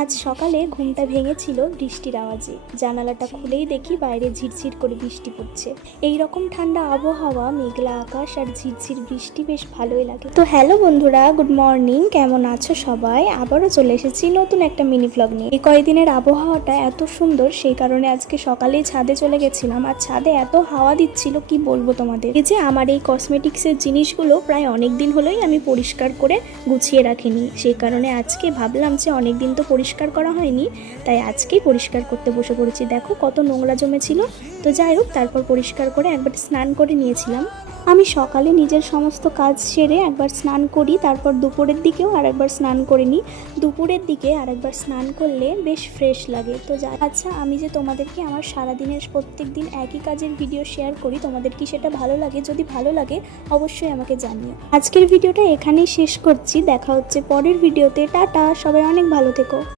আজ সকালে ঘুমটা ভেঙেছিল বৃষ্টির আওয়াজে। জানালাটা খুলেই দেখি বাইরে ঝিরঝির করে বৃষ্টি পড়ছে। এই রকম ঠান্ডা আবহাওয়া, মেঘলা আকাশ আর ঝিরঝির বৃষ্টি বেশ ভালোই লাগে। তো হ্যালো বন্ধুরা, গুড মর্নিং, কেমন আছো সবাই? আবারও চলে এসেছি নতুন একটা মিনি ভ্লগ নিয়ে। এই কয়েকদিনের আবহাওয়াটা এত সুন্দর, সেই কারণে আজকে সকালেই ছাদে চলে গেছিলাম। আর ছাদে এত হাওয়া দিচ্ছিল, কি বলবো তোমাদের। এই যে আমার এই কসমেটিক্সের জিনিসগুলো প্রায় অনেক দিন হলোই আমি পরিষ্কার করে গুছিয়ে রাখিনি, সেই কারণে আজকে ভাবলাম যে অনেক দিন তো পরিষ্কার করা হয়নি, তাই আজকেই পরিষ্কার করতে বসে পড়েছি। দেখো কত নোংরা জমেছিল। তো যাই হোক, তারপর পরিষ্কার করে একবার স্নান করে নিয়েছিলাম। আমি সকালে নিজের সমস্ত কাজ সেরে একবার স্নান করি, তারপর দুপুরের দিকেও আরেকবার স্নান করে নিই। দুপুরের দিকে আরেকবার স্নান করলে বেশ ফ্রেশ লাগে। তো আচ্ছা, আমি যে তোমাদেরকে আমার সারাদিনের প্রত্যেক দিন একই কাজের ভিডিও শেয়ার করি, তোমাদের কি সেটা ভালো লাগে? যদি ভালো লাগে অবশ্যই আমাকে জানিও। আজকের ভিডিওটা এখানেই শেষ করছি, দেখা হচ্ছে পরের ভিডিওতে। টাটা, সবাই অনেক ভালো থেকো।